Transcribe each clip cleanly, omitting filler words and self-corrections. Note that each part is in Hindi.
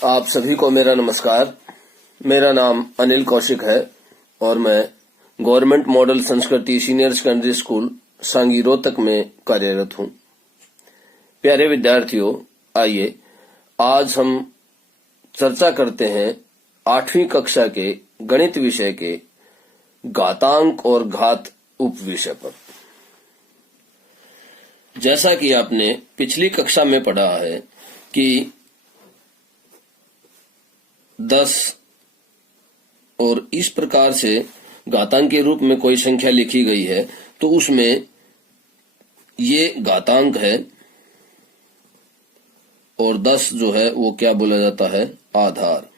आप सभी को मेरा नमस्कार। मेरा नाम अनिल कौशिक है और मैं गवर्नमेंट मॉडल संस्कृति सीनियर सेकेंडरी स्कूल सांगी रोहतक में कार्यरत हूं। प्यारे विद्यार्थियों, आइए आज हम चर्चा करते हैं 8वीं कक्षा के गणित विषय के घातांक और घात उप विषय पर। जैसा कि आपने पिछली कक्षा में पढ़ा है कि 10 और इस प्रकार से घातांक के रूप में कोई संख्या लिखी गई है तो उसमें ये घातांक है और 10 जो है वो क्या बोला जाता है, आधार।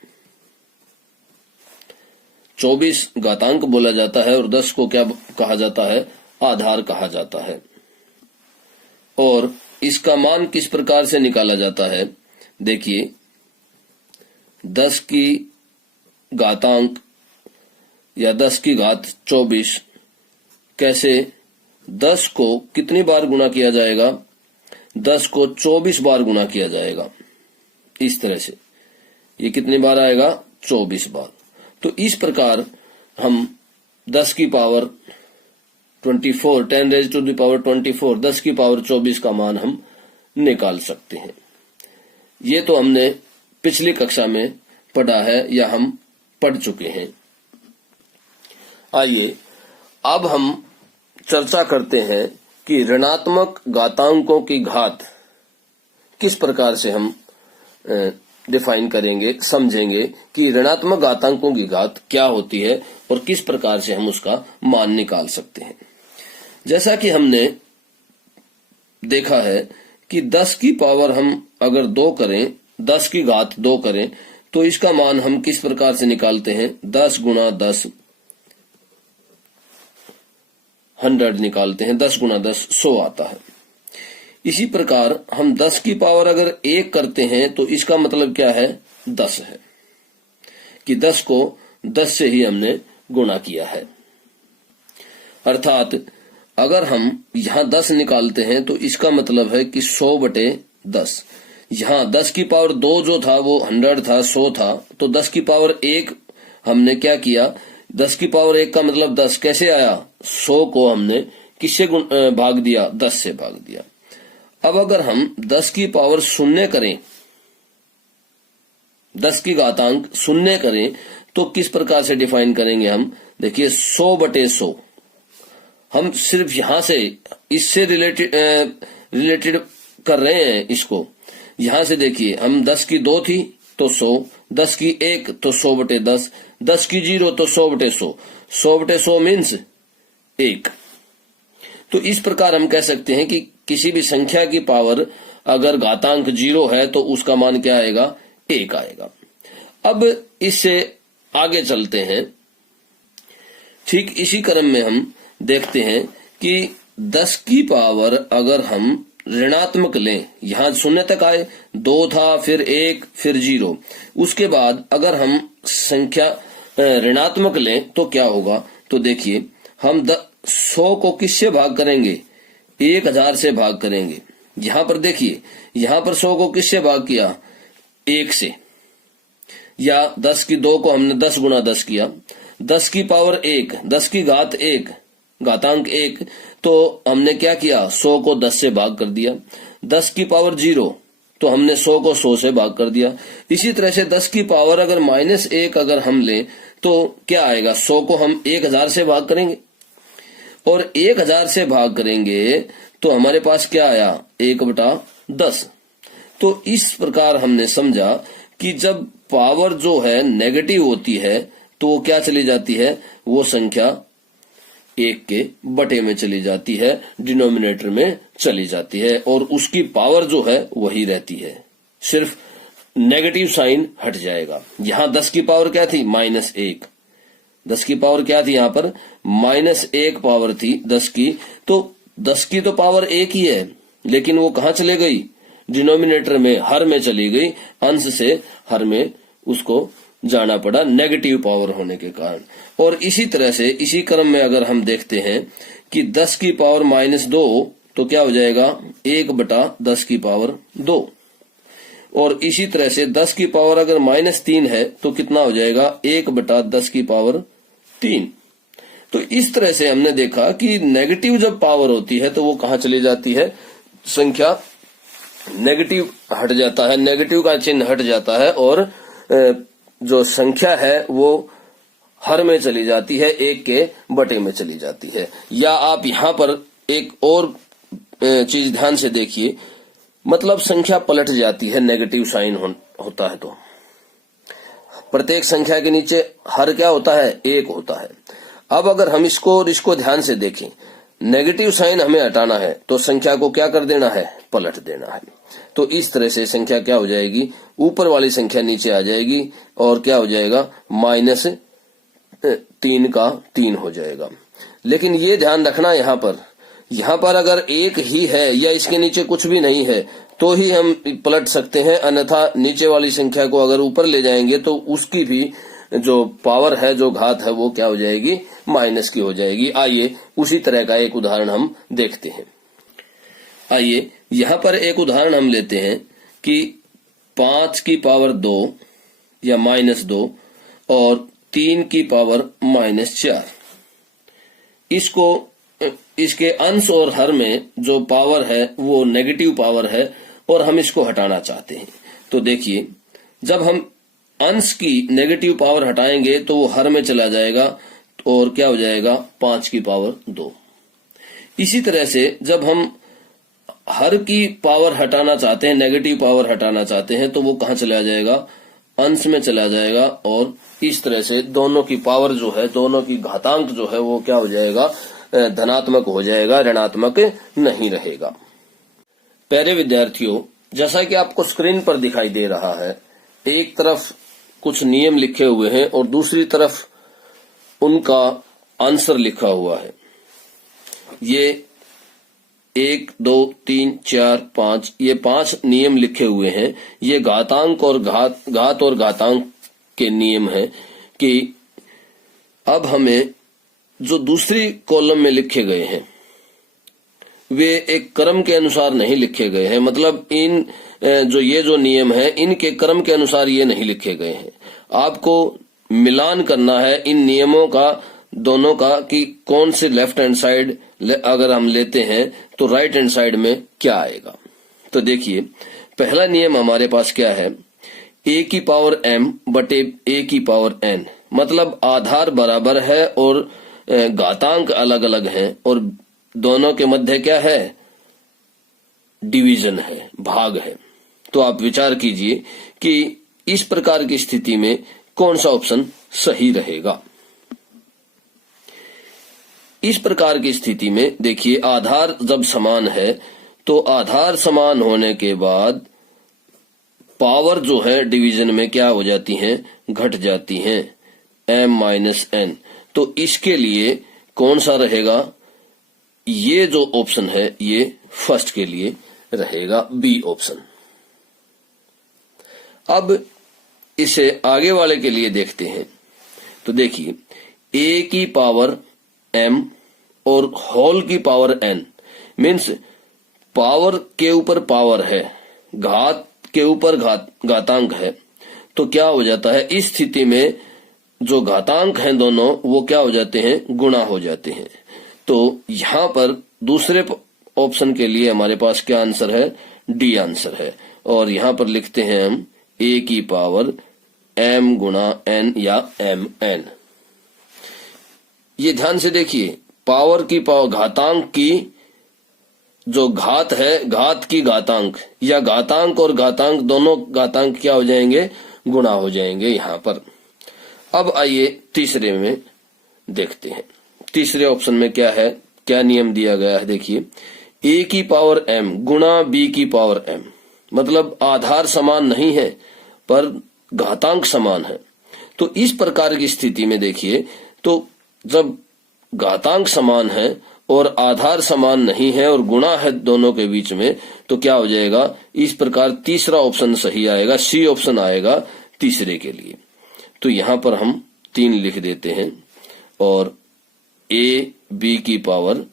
24 घातांक बोला जाता है और 10 को क्या कहा जाता है, आधार कहा जाता है। और इसका मान किस प्रकार से निकाला जाता है, देखिए 10 की घातांक या 10 की घात 24 कैसे, 10 को कितनी बार गुणा किया जाएगा, 10 को 24 बार गुणा किया जाएगा। इस तरह से ये कितनी बार आएगा, 24 बार। तो इस प्रकार हम 10 की power 24 10 raise to the power 24 10 की पावर 24 का मान हम निकाल सकते हैं। ये तो हमने पिछली कक्षा में पढ़ा है या हम पढ़ चुके हैं। आइए अब हम चर्चा करते हैं कि ऋणात्मक घातांकों की घात किस प्रकार से हम डिफाइन करेंगे, समझेंगे कि ऋणात्मक घातांकों की घात क्या होती है और किस प्रकार से हम उसका मान निकाल सकते हैं। जैसा कि हमने देखा है कि 10 की पावर हम अगर 2 करें, 10 की घात 2 करें तो इसका मान हम किस प्रकार से निकालते हैं, 10 गुणा 10 100 निकालते हैं। 10 गुणा 10 100 आता है। इसी प्रकार हम 10 की पावर अगर 1 करते हैं तो इसका मतलब क्या है, 10 है कि 10 को 10 से ही हमने गुणा किया है। अर्थात अगर हम यहां 10 निकालते हैं तो इसका मतलब है कि 100 बटे 10। यहाँ 10 की पावर 2 जो था वो 100 था, 100 था, तो 10 की पावर 1 हमने क्या किया, 10 की पावर 1 का मतलब 10 कैसे आया, 100 को हमने किससे भाग दिया, 10 से भाग दिया। अब अगर हम 10 की पावर 0 करें, 10 की घातांक 0 करें तो किस प्रकार से डिफाइन करेंगे हम, देखिए 100 बटे 100। हम सिर्फ यहां से इससे रिलेटेड कर रहे हैं इसको। यहां से देखिए हम 10 की 2 थी तो 100, 10 की 1 तो 100 बटे 10, 10 की 0 तो 100 बटे 100, 100 बटे 100 मीन्स 1। तो इस प्रकार हम कह सकते हैं कि किसी भी संख्या की पावर अगर घातांक 0 है तो उसका मान क्या आएगा, 1 आएगा। अब इससे आगे चलते हैं। ठीक इसी क्रम में हम देखते हैं कि 10 की पावर अगर हम ऋणात्मक लें, यहां 0 तक आए, 2 था, फिर 1, फिर 0, उसके बाद अगर हम संख्या ऋणात्मक लें तो क्या होगा, तो देखिए हम 100 को किससे भाग करेंगे, 1000 से भाग करेंगे। यहां पर देखिए, यहां पर 100 को किससे भाग किया, 1 से, या 10 की 2 को हमने 10 गुणा 10 किया। 10 की पावर 1, 10 की घात 1, घातांक 1, तो हमने क्या किया, 100 को 10 से भाग कर दिया। 10 की पावर 0 तो हमने 100 को 100 से भाग कर दिया। इसी तरह से 10 की पावर अगर -1 अगर हम लें तो क्या आएगा, 100 को हम 1000 से भाग करेंगे और 1000 से भाग करेंगे तो हमारे पास क्या आया, 1/10। तो इस प्रकार हमने समझा कि जब पावर जो है नेगेटिव होती है तो वो क्या चली जाती है, वो संख्या 1 के बटे में चली जाती है, डिनोमिनेटर में चली जाती है और उसकी पावर जो है वही रहती है, सिर्फ नेगेटिव साइन हट जाएगा। यहां 10 की पावर क्या थी, -1। 10 की पावर क्या थी, यहां पर -1 पावर थी 10 की, तो 10 की तो पावर 1 ही है, लेकिन वो कहां चले गई, डिनोमिनेटर में, हर में चली गई, अंश से हर में उसको जाना पड़ा नेगेटिव पावर होने के कारण। और इसी तरह से इसी क्रम में अगर हम देखते हैं कि 10 की पावर -2 तो क्या हो जाएगा, 1/10 की पावर 2। और इसी तरह से 10 की पावर अगर -3 है तो कितना हो जाएगा 1/10 की पावर 3। तो इस तरह से हमने देखा कि नेगेटिव जब पावर होती है तो वो कहाँ चली जाती है, संख्या नेगेटिव हट जाता है, नेगेटिव का चिन्ह हट जाता है और जो संख्या है वो हर में चली जाती है, 1 के बटे में चली जाती है। या आप यहाँ पर एक और चीज ध्यान से देखिए, मतलब संख्या पलट जाती है, नेगेटिव साइन होता है तो प्रत्येक संख्या के नीचे हर क्या होता है, 1 होता है। अब अगर हम इसको ध्यान से देखें, नेगेटिव साइन हमें हटाना है तो संख्या को क्या कर देना है, पलट देना है। तो इस तरह से संख्या क्या हो जाएगी, ऊपर वाली संख्या नीचे आ जाएगी और क्या हो जाएगा -3 का 3 हो जाएगा। लेकिन ये ध्यान रखना यहाँ पर अगर 1 ही है या इसके नीचे कुछ भी नहीं है तो ही हम पलट सकते हैं, अन्यथा नीचे वाली संख्या को अगर ऊपर ले जाएंगे तो उसकी भी जो पावर है, जो घात है, वो क्या हो जाएगी, माइनस की हो जाएगी। आइए उसी तरह का एक उदाहरण हम देखते हैं। आइए यहाँ पर एक उदाहरण हम लेते हैं कि 5 की पावर 2 या -2 और 3 की पावर -4, इसके अंश और हर में जो पावर है वो नेगेटिव पावर है और हम इसको हटाना चाहते हैं। तो देखिए, जब हम अंश की नेगेटिव पावर हटाएंगे तो वो हर में चला जाएगा और क्या हो जाएगा 5 की पावर 2। इसी तरह से जब हम हर की पावर हटाना चाहते हैं, नेगेटिव पावर हटाना चाहते हैं, तो वो कहाँ चला जाएगा, अंश में चला जाएगा और इस तरह से दोनों की पावर जो है, दोनों की घातांक जो है वो क्या हो जाएगा, धनात्मक हो जाएगा, ऋणात्मक नहीं रहेगा। प्यारे विद्यार्थियों, जैसा कि आपको स्क्रीन पर दिखाई दे रहा है, एक तरफ कुछ नियम लिखे हुए हैं और दूसरी तरफ उनका आंसर लिखा हुआ है। ये 1 2 3 4 5 ये 5 नियम लिखे हुए हैं। ये घातांक और घात और घातांक के नियम हैं कि अब हमें जो दूसरी कॉलम में लिखे गए हैं वे एक क्रम के अनुसार नहीं लिखे गए हैं, मतलब ये जो नियम है इनके क्रम के अनुसार ये नहीं लिखे गए हैं। आपको मिलान करना है इन नियमों का, दोनों का, कि कौन से लेफ्ट हैंड साइड अगर हम लेते हैं तो राइट हैंड साइड में क्या आएगा। तो देखिए, पहला नियम हमारे पास क्या है, a की पावर m बटे a की पावर n, मतलब आधार बराबर है और घातांक अलग अलग हैं और दोनों के मध्य क्या है, डिवीजन है, भाग है। तो आप विचार कीजिए कि इस प्रकार की स्थिति में कौन सा ऑप्शन सही रहेगा। इस प्रकार की स्थिति में देखिए, आधार जब समान है तो आधार समान होने के बाद पावर जो है डिवीजन में क्या हो जाती हैं, घट जाती हैं, m-n। तो इसके लिए कौन सा रहेगा, ये जो ऑप्शन है ये फर्स्ट के लिए रहेगा, बी ऑप्शन। अब इसे आगे वाले के लिए देखते हैं। तो देखिए, a की पावर m और होल की पावर n, मीन्स पावर के ऊपर पावर है, घात के ऊपर घातांक है, तो क्या हो जाता है, इस स्थिति में जो घातांक हैं दोनों वो क्या हो जाते हैं, गुणा हो जाते हैं। तो यहाँ पर दूसरे ऑप्शन के लिए हमारे पास क्या आंसर है, डी आंसर है। और यहाँ पर लिखते हैं हम a की पावर m गुणा n या mn। ये ध्यान से देखिए, पावर की पावर, घातांक की जो घात है, घात की घातांक, या घातांक और घातांक दोनों घातांक क्या हो जाएंगे, गुणा हो जाएंगे यहाँ पर। अब आइए तीसरे में देखते हैं। तीसरे ऑप्शन में क्या है, क्या नियम दिया गया है, देखिए, a की पावर m गुणा b की पावर m, मतलब आधार समान नहीं है पर घातांक समान है। तो इस प्रकार की स्थिति में देखिए, तो जब घातांक समान है और आधार समान नहीं है और गुणा है दोनों के बीच में, तो क्या हो जाएगा, इस प्रकार तीसरा ऑप्शन सही आएगा, सी ऑप्शन आएगा तीसरे के लिए। तो यहाँ पर हम 3 लिख देते हैं और a b की पावर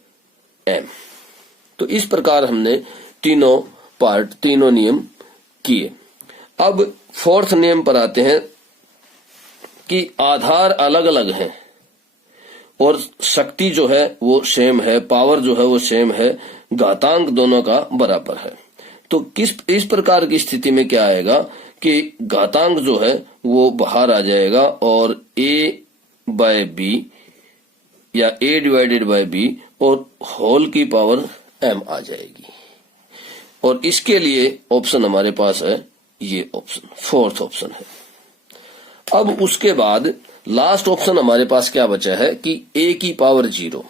m। तो इस प्रकार हमने तीनों नियम किए। अब फोर्थ नियम पर आते हैं कि आधार अलग अलग हैं और शक्ति जो है वो सेम है, पावर जो है वो सेम है, घातांक दोनों का बराबर है। तो इस प्रकार की स्थिति में क्या आएगा कि घातांक जो है वो बाहर आ जाएगा और a/b या a/b और होल की पावर m आ जाएगी। और इसके लिए ऑप्शन हमारे पास है ये ऑप्शन, फोर्थ ऑप्शन है। अब उसके बाद लास्ट ऑप्शन हमारे पास क्या बचा है कि a की पावर 0,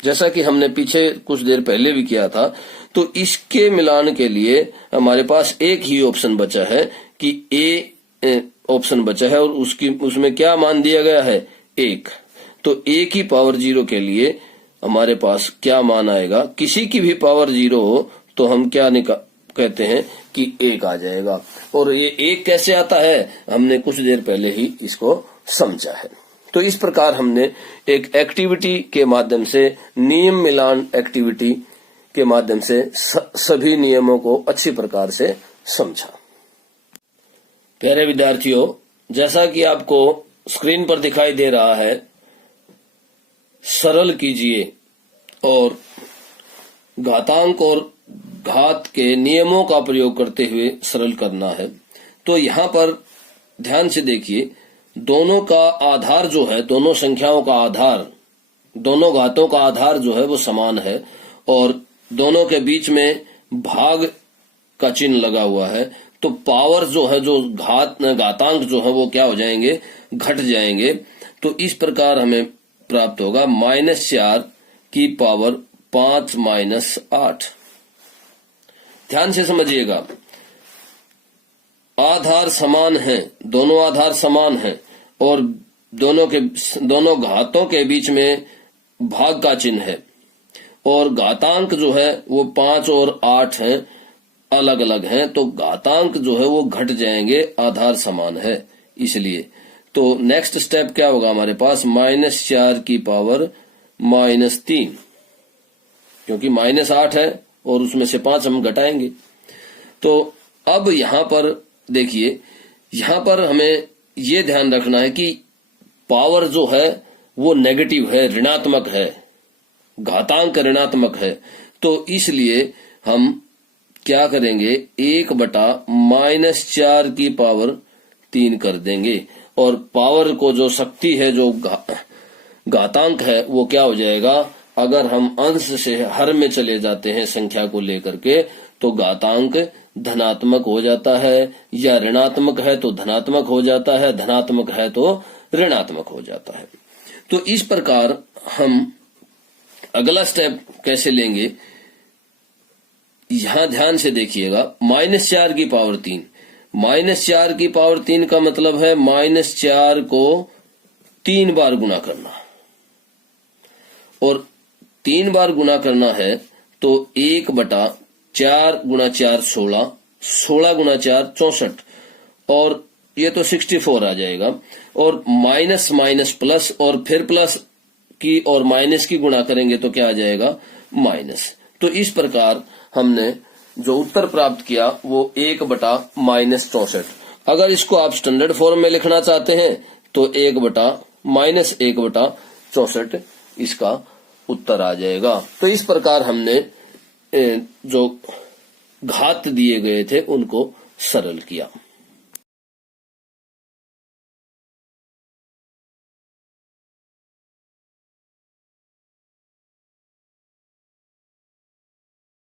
जैसा कि हमने पीछे कुछ देर पहले भी किया था। तो इसके मिलान के लिए हमारे पास एक ही ऑप्शन बचा है कि a ऑप्शन बचा है और उसमें क्या मान दिया गया है 1। तो a की पावर 0 के लिए हमारे पास क्या मान आएगा, किसी की भी पावर 0 हो तो हम क्या कहते हैं कि 1 आ जाएगा। और ये 1 कैसे आता है हमने कुछ देर पहले ही इसको समझा है। तो इस प्रकार हमने एक एक्टिविटी के माध्यम से, नियम मिलान एक्टिविटी के माध्यम से सभी नियमों को अच्छी प्रकार से समझा। प्यारे विद्यार्थियों, जैसा कि आपको स्क्रीन पर दिखाई दे रहा है, सरल कीजिए और घातांक और घात के नियमों का प्रयोग करते हुए सरल करना है। तो यहाँ पर ध्यान से देखिए, दोनों का आधार जो है, दोनों संख्याओं का आधार, दोनों घातों का आधार जो है वो समान है और दोनों के बीच में भाग का चिन्ह लगा हुआ है। तो पावर जो है, जो घातांक जो है वो क्या हो जाएंगे, घट जाएंगे। तो इस प्रकार हमें प्राप्त होगा -4 की पावर 5 - 8। ध्यान से समझिएगा, आधार समान हैं, दोनों आधार समान हैं और दोनों घातों के बीच में भाग का चिन्ह है और घातांक जो है वो 5 और 8 हैं, अलग अलग हैं। तो घातांक जो है वो घट जाएंगे, आधार समान है इसलिए। तो नेक्स्ट स्टेप क्या होगा हमारे पास, -4 की पावर -3, क्योंकि -8 है और उसमें से 5 हम घटाएंगे। तो अब यहां पर देखिए, यहां पर हमें ये ध्यान रखना है कि पावर जो है वो नेगेटिव है, ऋणात्मक है, घातांक ऋणात्मक है। तो इसलिए हम क्या करेंगे, 1/-4 की पावर 3 कर देंगे और पावर को, जो शक्ति है, जो घातांक है, वो क्या हो जाएगा, अगर हम अंश से हर में चले जाते हैं संख्या को लेकर के, तो घातांक धनात्मक हो जाता है, या ऋणात्मक है तो धनात्मक हो जाता है, धनात्मक है तो ऋणात्मक हो जाता है। तो इस प्रकार हम अगला स्टेप कैसे लेंगे, यहां ध्यान से देखिएगा, -4 की पावर 3, -4 की पावर 3 का मतलब है -4 को 3 बार गुना करना, और 3 बार गुना करना है तो 1/4 × 4 16, 16 × 4 64, और ये तो 64 आ जाएगा। और माइनस माइनस प्लस, और फिर प्लस की और माइनस की गुणा करेंगे तो क्या आ जाएगा, माइनस। तो इस प्रकार हमने जो उत्तर प्राप्त किया वो 1/-64। अगर इसको आप स्टैंडर्ड फॉर्म में लिखना चाहते हैं तो 1/-64 इसका उत्तर आ जाएगा। तो इस प्रकार हमने जो घात दिए गए थे उनको सरल किया।